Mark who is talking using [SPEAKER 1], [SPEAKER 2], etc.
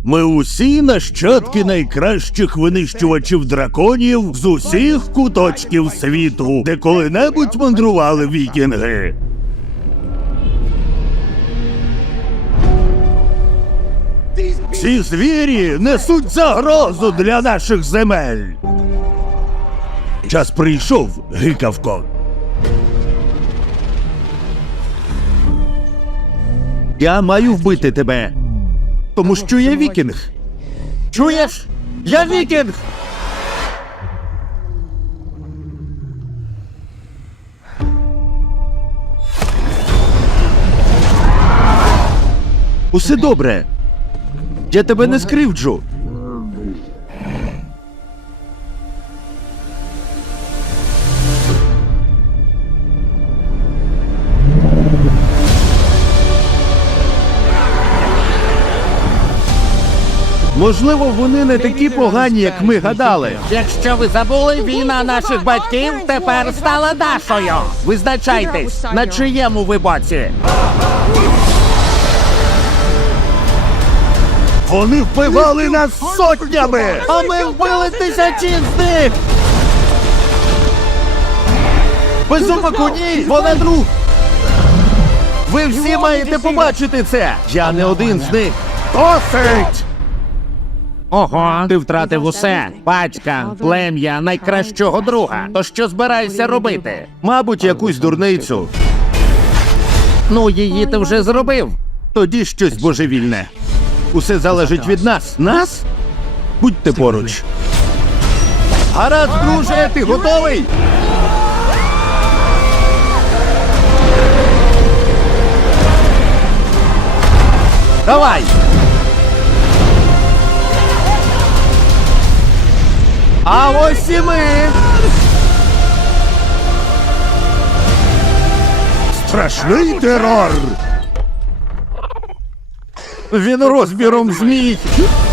[SPEAKER 1] Ми усі нащадки найкращих винищувачів драконів з усіх куточків світу, де коли-небудь мандрували вікінги. Ці звірі несуть загрозу для наших земель. Час прийшов, гикавко. Я маю вбити тебе, тому що я вікінг. Чуєш? Я вікінг! Усе добре. Я тебе не скривджу. Можливо, вони не такі погані, як ми гадали.
[SPEAKER 2] Якщо ви забули, війна наших батьків тепер стала нашою. Визначайтесь, на чиєму ви боці.
[SPEAKER 1] Вони вбивали нас сотнями!
[SPEAKER 2] А ми вбили тисячі з них!
[SPEAKER 1] Безумаку, ні! Вона друг! Ви всі маєте побачити це! Я не один з них! Досить!
[SPEAKER 2] Ого, ти втратив усе. Батька, плем'я, найкращого друга. То що збираєшся робити?
[SPEAKER 1] Мабуть, якусь дурницю.
[SPEAKER 2] Ну, її ти вже зробив.
[SPEAKER 1] Тоді щось божевільне. Усе залежить від нас. Нас? Будьте поруч. Гаразд, друже, ти готовий? Давай! А ось і ми! Страшний терор! Він розміром змій!